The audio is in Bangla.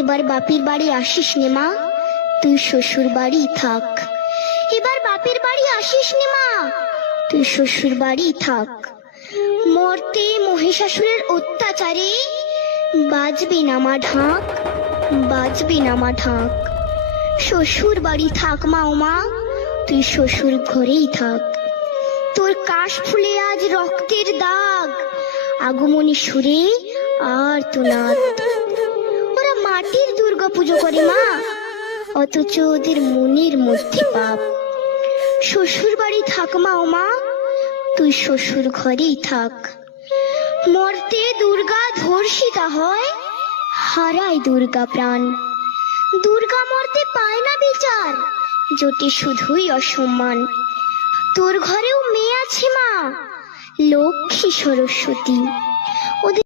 এবার বাপের বাড়ি আসিস নে মা, তুই শ্বশুর বাড়ি থাক। এবার বাপের বাড়ি আসিস নে মা, তুই শ্বশুর বাড়ি থাক। মর্তে মহিষাসুরের অত্যাচারে বাজবে না মা ঢাক, বাজবে না মা ঢাক। শ্বশুর বাড়ি থাক মা, ও মা তুই শ্বশুর ঘরেই থাক। তোর কাশ ফুলে আজ রক্তের দাগ, আগমনী সুরে আর তো নাথ। ওরা মাটির দুর্গা পুজো করে মা, অথচ ওদের মনের মধ্যে পাপ। শ্বশুর বাড়ি থাক মা, ও মা তুই শ্বশুর ঘরেই থাক। মর্তে দুর্গা ধর্ষিতা হয়, হারায় দুর্গা প্রাণ। দুর্গা মর্তে পায় না বিচার, জোটে শুধুই অসম্মান। তোর ঘরেও মেয়ে আছে মা, লক্ষ্মী সরস্বতী।